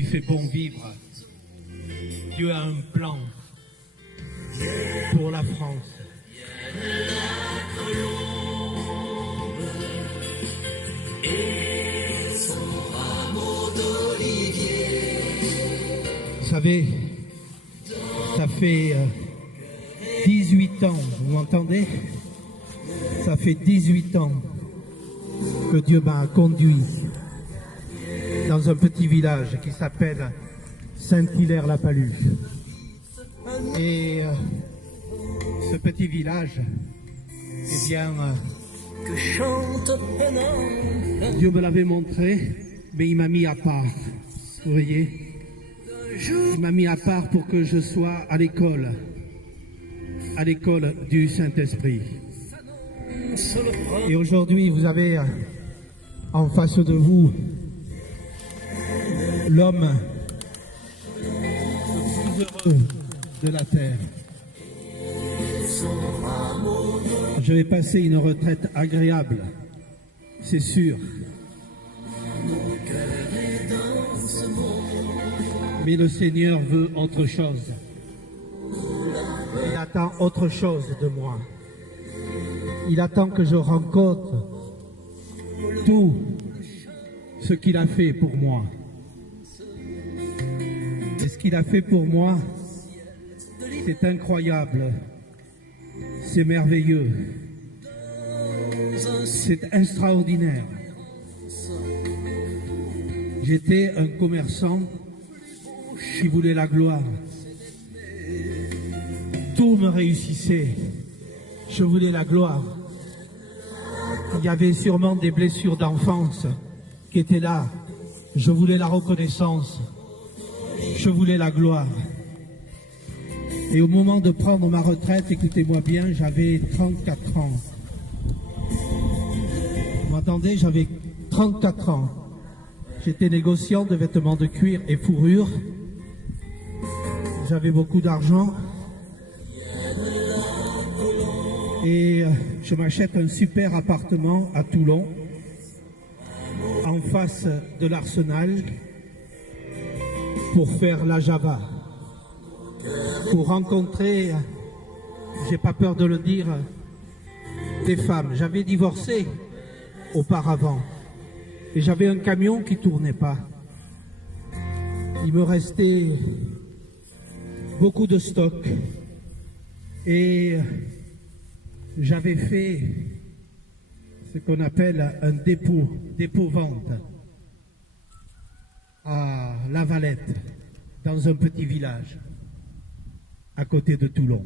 Il fait bon vivre. Dieu a un plan pour la France. Vous savez, ça fait 18 ans, vous m'entendez? Ça fait 18 ans que Dieu m'a conduit dans un petit village qui s'appelle Saint-Hilaire-la-Palud. Et ce petit village, eh bien, Dieu me l'avait montré, mais il m'a mis à part, vous voyez? Il m'a mis à part pour que je sois à l'école du Saint-Esprit. Et aujourd'hui, vous avez en face de vous l'homme le plus heureux de la terre. Je vais passer une retraite agréable, c'est sûr. Mais le Seigneur veut autre chose. Il attend autre chose de moi. Il attend que je rencontre tout ce qu'il a fait pour moi. Et ce qu'il a fait pour moi, c'est incroyable, c'est merveilleux, c'est extraordinaire. J'étais un commerçant qui voulait la gloire. Tout me réussissait. Je voulais la gloire. Il y avait sûrement des blessures d'enfance qui étaient là. Je voulais la reconnaissance. Je voulais la gloire. Et au moment de prendre ma retraite, écoutez-moi bien, j'avais 34 ans. Vous m'entendez? J'avais 34 ans. J'étais négociant de vêtements de cuir et fourrure. J'avais beaucoup d'argent. Et je m'achète un super appartement à Toulon, en face de l'Arsenal, pour faire la Java, pour rencontrer, j'ai pas peur de le dire, des femmes. J'avais divorcé auparavant et j'avais un camion qui tournait pas. Il me restait beaucoup de stock et j'avais fait ce qu'on appelle un dépôt-vente à La Valette, dans un petit village à côté de Toulon.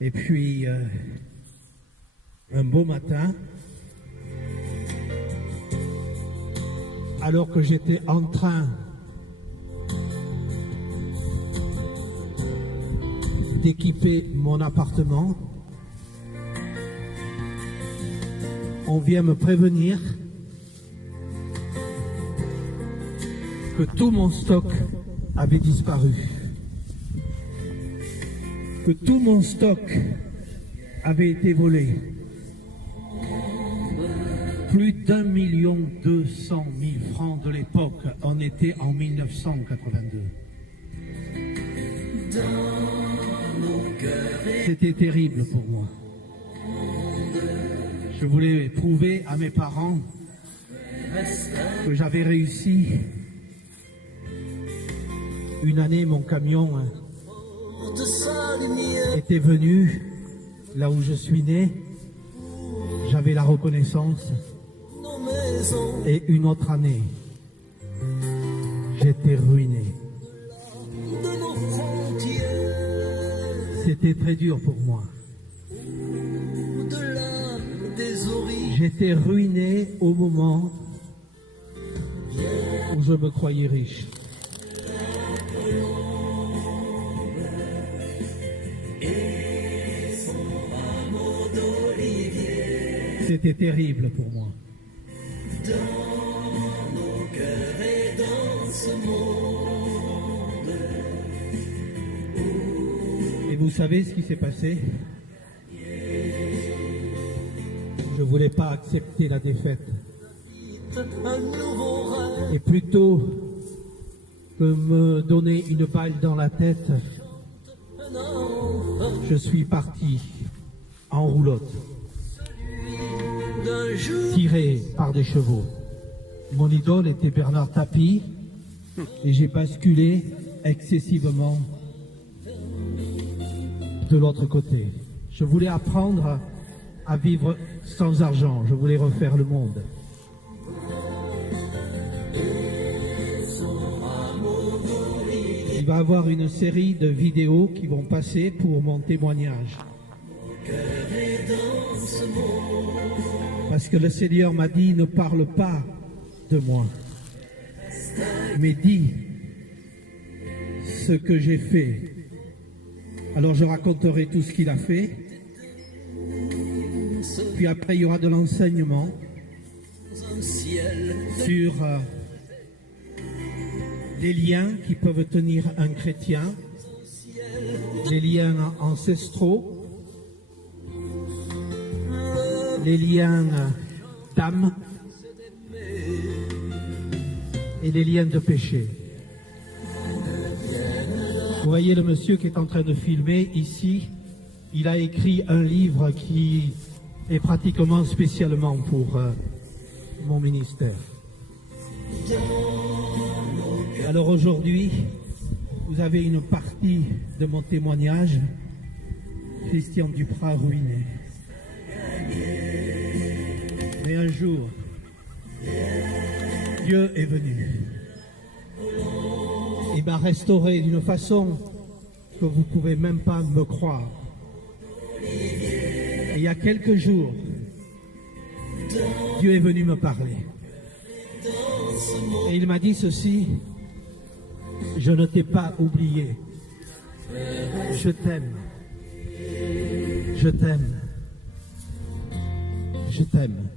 Et puis, un beau matin, alors que j'étais en train d'équiper mon appartement, on vient me prévenir que tout mon stock avait disparu, que tout mon stock avait été volé. Plus d'1,2 million francs de l'époque, on était en 1982. C'était terrible pour moi. Je voulais prouver à mes parents que j'avais réussi. Une année, mon camion était venu là où je suis né. J'avais la reconnaissance. Et une autre année, j'étais ruiné. C'était très dur pour moi. J'étais ruiné au moment où je me croyais riche. C'était terrible pour moi. Dans nos cœurs et dans ce monde. Et vous savez ce qui s'est passé? Je ne voulais pas accepter la défaite. un nouveau rêve. Et plutôt que me donner une balle dans la tête, je suis parti en roulotte, D'un jour, tiré par des chevaux. Mon idole était Bernard Tapie et j'ai basculé excessivement de l'autre côté. Je voulais apprendre à vivre sans argent, je voulais refaire le monde. Il va y avoir une série de vidéos qui vont passer pour mon témoignage. Parce que le Seigneur m'a dit, ne parle pas de moi, mais dis ce que j'ai fait. Alors je raconterai tout ce qu'il a fait. Puis après, il y aura de l'enseignement un ciel sur les liens qui peuvent tenir un chrétien, les liens ancestraux, les liens d'âme et les liens de péché. Vous voyez le monsieur qui est en train de filmer ici, il a écrit un livre qui est pratiquement spécialement pour mon ministère. Alors aujourd'hui, vous avez une partie de mon témoignage, Christian Duprat ruiné. Mais un jour, Dieu est venu. Il m'a restauré d'une façon que vous ne pouvez même pas me croire. Et il y a quelques jours, Dieu est venu me parler. Et il m'a dit ceci, je ne t'ai pas oublié. Je t'aime. Je t'aime. Je t'aime.